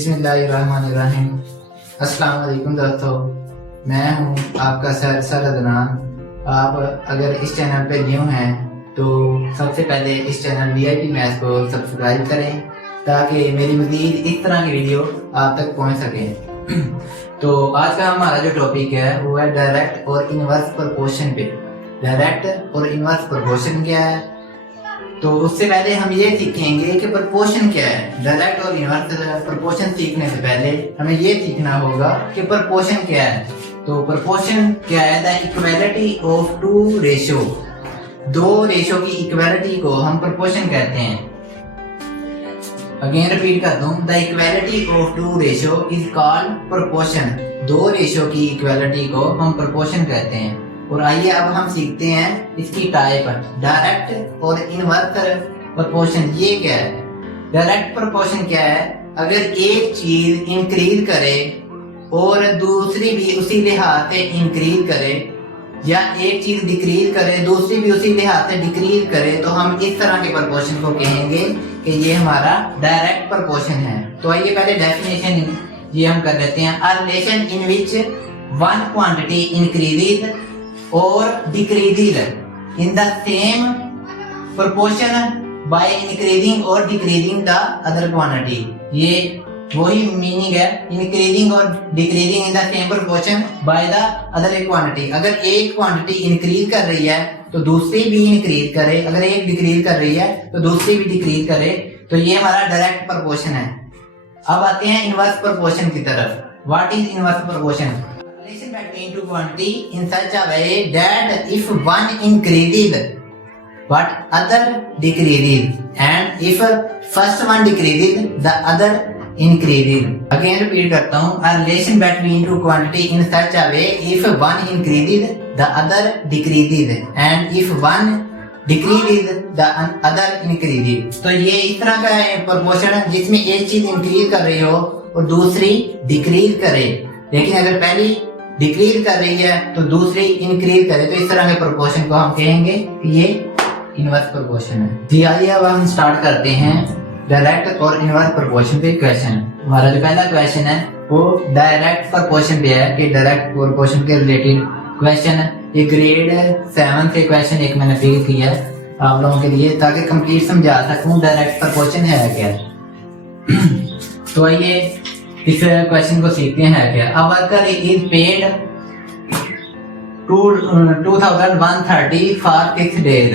बिस्मिल्लाहिर्रहमानिर्रहीम। अस्सलाम वालेकुम दोस्तों, मैं हूं आपका सर अदनान। आप अगर इस चैनल पे न्यू हैं तो सबसे पहले इस चैनल VIP मैथ्स को सब्सक्राइब करें ताकि मेरी मज़ीद इस तरह की वीडियो आप तक पहुंच सके। तो आज का हमारा जो टॉपिक है वो है डायरेक्ट और इनवर्स प्रोपोर्शन पे। डायरेक्ट और इनवर्स प्रोपोर्शन क्या है, तो उससे पहले हम ये सीखेंगे कि प्रोपोर्शन क्या है। डायरेक्ट और इनवर्स प्रोपोर्शन सीखने से पहले हमें ये सीखना होगा कि प्रोपोर्शन क्या है। तो प्रोपोर्शन क्या है? The equality of two ratio, दो रेशियो की इक्वालिटी को हम प्रोपोर्शन कहते हैं। अगेन रिपीट कर दूं, the equality of two ratio is called proportion. दो रेशियो की इक्वालिटी को हम प्रोपोर्शन कहते हैं। और आइए अब हम सीखते हैं इसकी टाइप, डायरेक्ट और इनवर्स प्रोपोर्शन। ये क्या है? डायरेक्ट प्रोपोर्शन क्या है? अगर एक चीज इंक्रीज करे और दूसरी भी उसी लिहाज से इंक्रीज करे, या एक चीज डिक्रीज करे दूसरी भी उसी लिहाज से डिक्रीज करे, तो हम इस तरह के प्रोपोर्शन को कहेंगे कि ये हमारा डायरेक्ट प्रोपोर्शन है। तो आइए पहले डेफिनेशन ये हम कर लेते हैं। A relation in which one quantity increases or decreases in the same proportion by increasing or decreasing the other quantity। ये वही मीनिंग है, increasing और decreasing in the same proportion by the other quantity। अगर एक quantity increase कर रही है तो दूसरी भी इंक्रीज करे, अगर एक डिक्रीज कर रही है तो दूसरी भी डिक्रीज करे, तो ये हमारा डायरेक्ट प्रोपोर्शन है। अब आते हैं इनवर्स प्रोपोर्शन की तरफ। What is inverse proportion? Relation between two quantity in such a way that if one increases but other decreases, and if first one decreases the other increases। Again repeat करता हूँ, a relation between two quantity in such a way if one increases the other decreases, and if one decreases the other increases। तो ये इस तरह का proportion है जिसमें एक चीज इंक्रीज कर रही हो और दूसरी डिक्रीज करे, लेकिन अगर पहली डिक्रीज कर रही है तो दूसरी इंक्रीज करे, तो इस तरह के प्रोपोर्शन को हम कहेंगे कि ये इनवर्स प्रोपोर्शन है। जी आइए अब हम स्टार्ट करते हैं डायरेक्ट और इनवर्स प्रोपोर्शन पे क्वेश्चन। हमारा जो पहला क्वेश्चन है वो डायरेक्ट प्रोपोर्शन पे है कि डायरेक्ट प्रोपोर्शन के रिलेटेड क्वेश्चन है। ये ग्रेड 7 से क्वेश्चन एक मैंने फिल किया है आप लोगों के लिए ताकि कंप्लीट समझा सकूं डायरेक्ट प्रोपोर्शन है क्या। तो आइए इस क्वेश्चन को सीखते हैं क्या। A worker is paid 2130 for 6 days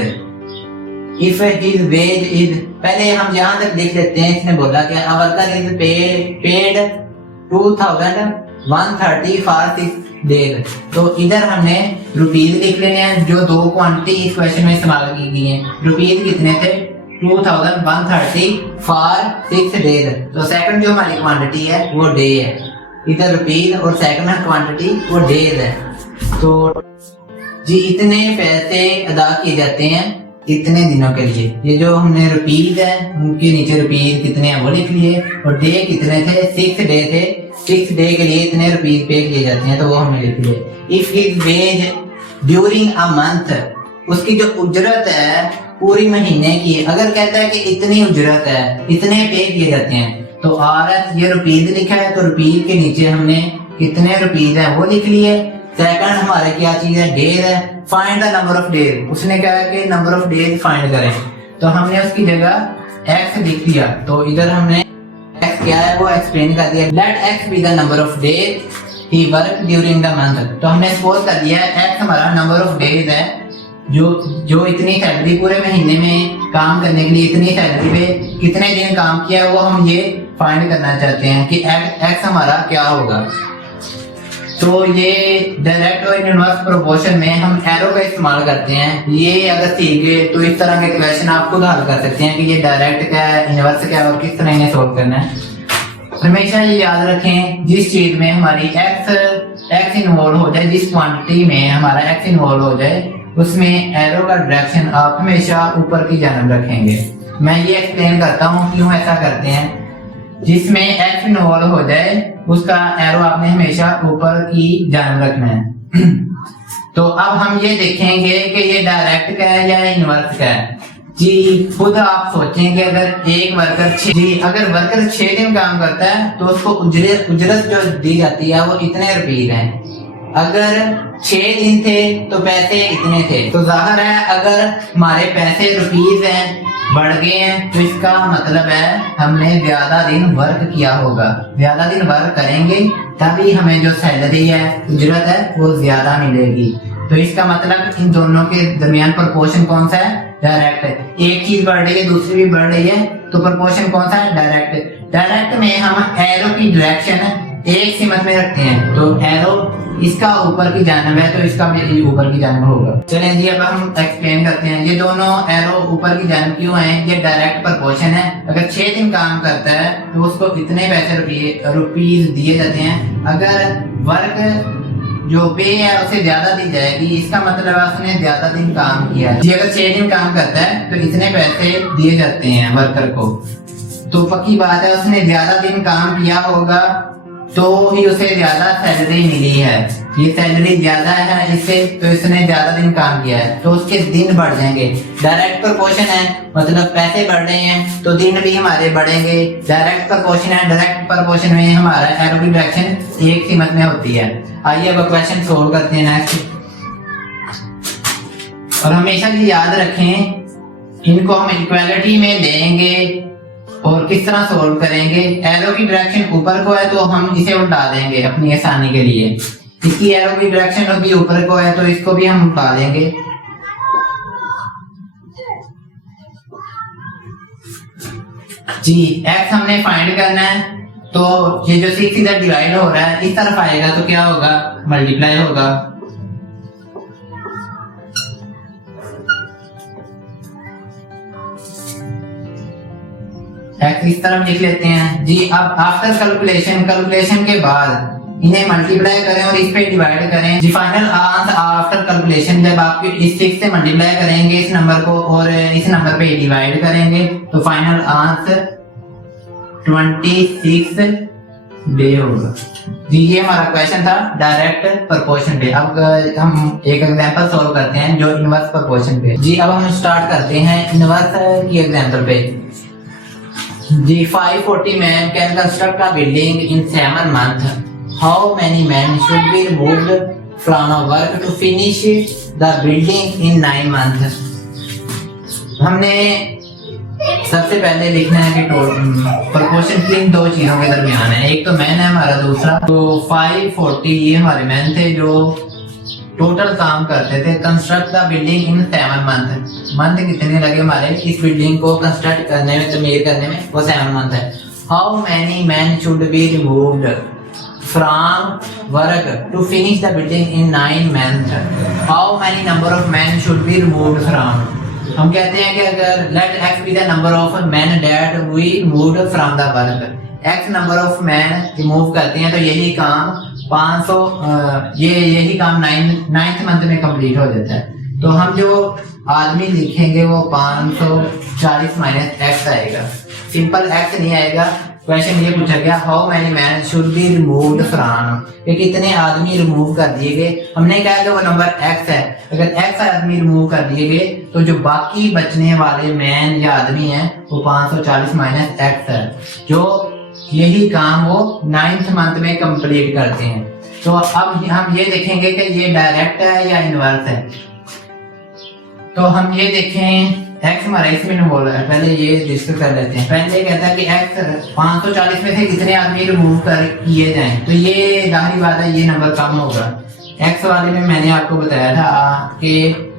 if his veg is, पहले हम यहाँ तक लिख लेते हैं। इसने बोला कि a worker is paid 2130 for 6 days, तो इधर हमने रुपीज लिख लेने हैं। जो दो क्वांटिटी इस क्वेश्चन में इस्तेमाल की गई हैं, रुपीज कितने थे? 2130 फॉर 6 डेज। तो सेकंड जो हमारी क्वांटिटी है वो डे है, इधर रुपीज, और सेकंड क्वांटिटी वो डेज है। तो जी इतने पैसे अदा किए जाते हैं इतने दिनों के लिए। ये जो हमने रुपीज है उनके नीचे रुपीज कितने हैं वो लिख लिए, और डे कितने थे? 6 डे थे। 6 डे के लिए इतने रुपीज पे किए जाते हैं तो वो हमने लिख लिए। If his veg during a month, उसकी जो उजरत है पूरी महीने की, अगर कहता है कि इतनी उजरत है इतने पे किए जाते हैं, तो आर ये रुपीज लिखा है तो रुपीज के नीचे हमने कितने रुपीज है वो लिख लिए। सेकंड हमारे क्या चीज है? डेज है। Find the number of days, उसने कहा कि नंबर ऑफ डेज फाइंड करें, तो हमने उसकी जगह एक्स लिख दिया। तो इधर हमने एक्स क्या है वो एक्सप्लेन कर दिया। Let x be the number of days he work during the month, तो हमने सपोज कर दिया एक्स हमारा नंबर ऑफ डेज है, जो इतनी सैलरी पूरे महीने में काम करने के लिए इतनी सैलरी पे कितने दिन काम किया है वो हम ये फाइंड करना चाहते हैं कि एक्स हमारा क्या होगा। तो ये डायरेक्ट और इनवर्स प्रोपोर्शन में हम एरो का इस्तेमाल करते हैं। ये अगर सीख गए तो इस तरह के क्वेश्चन आप खुद हल कर सकते हैं कि ये डायरेक्ट क्या है, इनवर्स क्या है और किस तरह इन्हें सोल्व करना है। हमेशा ये याद रखें, जिस चीज में हमारी एक्स इन्वॉल्व हो जाए, जिस क्वांटिटी में हमारा एक्स इन्वॉल्व हो जाए, उसमें एरो का डायरेक्शन आप हमेशा ऊपर की जानब रखेंगे। मैं ये एक्सप्लेन करता हूँ क्यों ऐसा करते हैं। जिसमें एक्स इन्वॉल्व हो जाए उसका एरो आपने हमेशा ऊपर की जानब रखना है। तो अब हम ये देखेंगे कि ये डायरेक्ट का है या इनवर्स का है। जी खुद आप सोचें कि अगर एक वर्कर अगर वर्कर 6 दिन काम करता है तो उसको उजरत जो दी जाती है वो इतने रुपये है। अगर 6 दिन थे तो पैसे इतने थे। तो जाहिर है अगर हमारे पैसे रुपीज हैं बढ़ गए हैं तो इसका मतलब है हमने ज्यादा दिन वर्क किया होगा। ज्यादा दिन वर्क करेंगे तभी हमें जो सैलरी है उजरत है वो ज्यादा मिलेगी। तो इसका मतलब इन दोनों के दरमियान प्रोपोर्शन कौन सा है? डायरेक्ट। एक चीज बढ़ रही है दूसरी भी बढ़ रही है तो प्रोपोर्शन कौन सा है? डायरेक्ट। डायरेक्ट में हम एरो की डायरेक्शन एक सिमत में रखते हैं। तो एरो इसका ऊपर की जानिब है तो इसका भी ऊपर की जानिब होगा। चलें जी अब हम एक्सप्लेन करते हैं। ये दोनों एरो ऊपर की जानिब क्यों हैं? ये डायरेक्ट प्रोपोर्शन है। अगर 6 दिन काम करता है तो उसको इतने पैसे रुपीज दिए जाते हैं। अगर वर्क जो पे है उसे ज्यादा दी जाएगी, इसका मतलब है उसने ज्यादा दिन काम किया है। जी अगर 6 दिन काम करता है तो इतने पैसे दिए जाते हैं वर्कर को। तो पक्की बात है उसने ज्यादा दिन काम किया होगा तो ही उसे ज्यादा सैलरी मिली है। ये सैलरी ज्यादा है इससे तो इसने ज्यादा दिन काम किया है तो उसके दिन बढ़ जाएंगे। डायरेक्ट प्रोपोर्शन है मतलब पैसे बढ़ रहे हैं तो दिन भी हमारे बढ़ेंगे। डायरेक्ट प्रोपोर्शन है, डायरेक्ट प्रोपोर्शन में हमारा एरो की डायरेक्शन एक सिमत में होती है। आइए अब क्वेश्चन सोल्व करते हैं नेक्स्ट। और हमेशा ये याद रखें इनको हम इक्वालिटी में देंगे और किस तरह सोल्व करेंगे। एरो की डायरेक्शन ऊपर को है तो हम इसे उल्टा देंगे अपनी आसानी के लिए। इसकी एरो की डायरेक्शन अभी ऊपर को है तो इसको भी हम उल्टा देंगे। जी x हमने फाइंड करना है तो ये जो 6 इधर डिवाइड हो रहा है इस तरफ आएगा तो क्या होगा? मल्टीप्लाई होगा। x इस तरफ लिख लेते हैं। जी अब आफ्टर कैलकुलेशन के बाद इन्हें मल्टीप्लाई करें और इस पे डिवाइड करें। जी फाइनल आंसर आफ्टर कैलकुलेशन जब आप इस 6 से मल्टीप्लाई करेंगे इस नंबर को और इस नंबर पे डिवाइड करेंगे तो फाइनल आंसर 26 डे होगा। जी ये हमारा क्वेश्चन था डायरेक्ट प्रोपोर्शन पे। अब हम एक एग्जांपल सॉल्व करते हैं जो इनवर्स प्रोपोर्शन पे। जी अब हम स्टार्ट करते हैं इनवर्स की एग्जांपल पे। जी 540 men can construct a building in 7 months. How many men should be removed from a work to finish the building in 9 months? हमने सबसे पहले लिखना है कि प्रोपोर्शन किन दो चीजों के दरमियान है। एक तो मैन है हमारा, दूसरा तो 540 ये हमारे मैन थे जो टोटल काम करते थे। Construct the building in 7 month कितने लगे हमारे इस बिल्डिंग को कंस्ट्रक्ट करने में, तमीर करने में? वो 7 मंथ है। How many man should be removed from work to finish the building in 9 month? How many number of man should be removed from? हम कहते हैं कि अगर let x be the number of man that we removed from the work. x number of man remove करते हैं तो यही काम 500 यही काम 9th मंथ में कंप्लीट हो जाता है। तो हम जो आदमी लिखेंगे वो 540 माइनस x आएगा। सिंपल x नहीं आएगा। क्वेश्चन ये पूछा गया how many man should be removed from, कि कितने आदमी रिमूव कर दिए गए। हमने कहा कि वो नंबर x है। अगर x आदमी रिमूव कर दिए गए तो जो बाकी बचने वाले मैन या आदमी हैं वो 540 माइनस x है, जो यही काम वो 9th मंथ में कंप्लीट करते हैं। तो अब हम ये देखेंगे कि ये डायरेक्ट है या इनवर्स है। तो हम ये देखें x हमारा इसमें इन्वॉल्व है, पहले ये डिस्कस कर लेते हैं। पहले कहता है कि x 540 में से कितने आदमी रिमूव कर किए जाएं, तो ये जाहिर बात है ये नंबर कम होगा। x वाले में मैंने आपको बताया था कि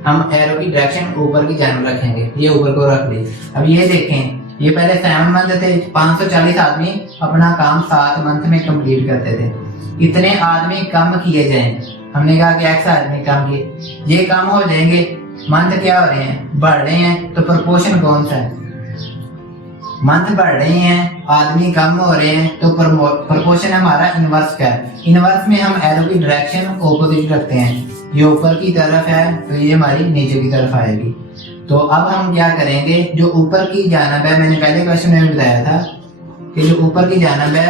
हम एरो की डायरेक्शन ऊपर की जानिब रखेंगे, ये ऊपर को रख दी। अब ये देखें ये पहले 7 मंथ थे, 540 आदमी अपना काम 7 मंथ में कंप्लीट करते थे। इतने आदमी कम किए जाएं, हमने कहा कि x आदमी कम किए, ये कम हो जाएंगे। मंथ क्या हो रहे हैं? बढ़ रहे हैं। तो प्रोपोर्शन कौन सा है? मंथ बढ़ रहे हैं, आदमी कम हो रहे हैं, तो प्रोपोर्शन हमारा इनवर्स का है। इनवर्स में हम एरो की डायरेक्शन ऑपोजिट रखते हैं। ये ऊपर की तरफ है तो ये हमारी नीचे की तरफ आएगी। तो अब हम क्या करेंगे, जो ऊपर की जानिब है, मैंने पहले क्वेश्चन में बताया था कि जो ऊपर की जानिब है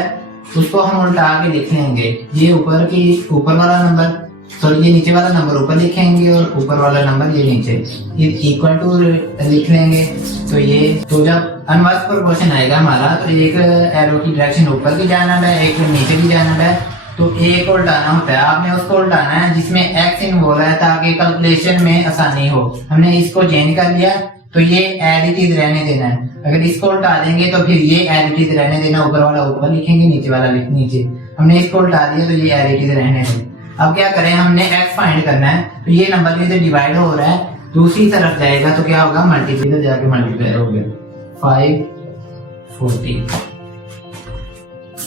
उसको हम उल्टा के लिख लेंगे। ये ऊपर वाला नंबर तो ये नीचे वाला नंबर ऊपर लिखेंगे और ऊपर वाला नंबर ये नीचे, ये इक्वल टू लिख लेंगे। तो ये तो जब अनवर्स प्रोपोर्शन आएगा हमारा, तो एक एरो की डायरेक्शन ऊपर की जाना है, एक नीचे की जाना है। तो एक उल्टाना होता है, आपने उसको उल्टाना है जिसमें एक्स इन्वॉल्व है ताकि कैलकुलेशन में आसानी हो। हमने इसको चेंज कर लिया तो ये एज इट इज रहने देना है। अगर इसको उल्टा देंगे तो फिर ये एज इट इज रहने देना, ऊपर वाला ऊपर लिखेंगे, नीचे वाला नीचे। हमने इसको उल्टा दिया तो ये एज इट इज रहने देना। अब क्या करें, हमने x फाइंड करना है। तो ये नंबर में से डिवाइड हो रहा है, दूसरी तरफ जाएगा तो क्या होगा, मल्टीप्लाई जाके मल्टीप्लाई हो गया 540।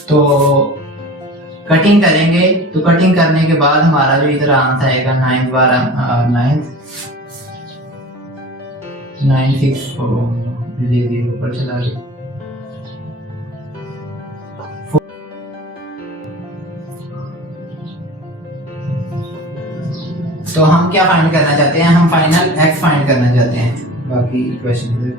तो कटिंग करेंगे, तो कटिंग करने के बाद हमारा जो इधर आंसर आएगा 964 ऊपर चला गया। तो हम क्या फाइंड करना चाहते हैं, हम फाइनल x फाइंड करना चाहते हैं। बाकी क्वेश्चन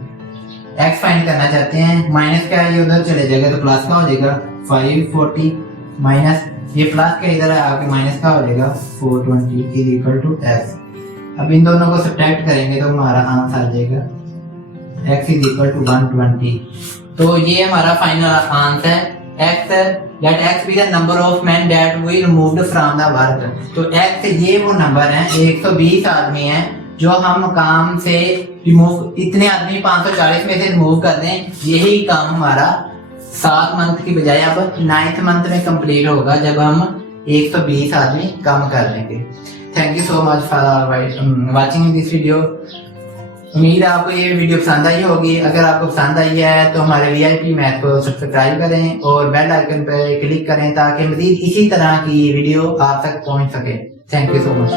x फाइंड करना चाहते हैं, माइनस क्या है ये उधर चले जाएगा तो प्लस का हो जाएगा 540 माइनस ये प्लस का इधर आके माइनस का हो जाएगा 420 इज इक्वल टू x। अब इन दोनों को सब्ट्रैक्ट करेंगे तो हमारा आंसर आ जाएगा x इज इक्वल टू 120। तो ये हमारा फाइनल आंसर है, x let x be the number of men that we removed from the work। तो x ये वो नंबर है, 120 आदमी हैं जो हम काम से रिमूव, इतने आदमी 540 में से रिमूव कर दें। यही काम हमारा 7 मंथ की बजाय अब 9th मंथ में कंप्लीट होगा जब हम 120 आदमी कम कर लेंगे। Thank you so much for watching this video. उम्मीद है आपको ये वीडियो पसंद आई होगी। अगर आपको पसंद आई है तो हमारे VIP मैथ को सब्सक्राइब करें और बेल आइकन पर क्लिक करें ताकि मजीद इसी तरह की वीडियो आप तक पहुंच सके। Thank you so much.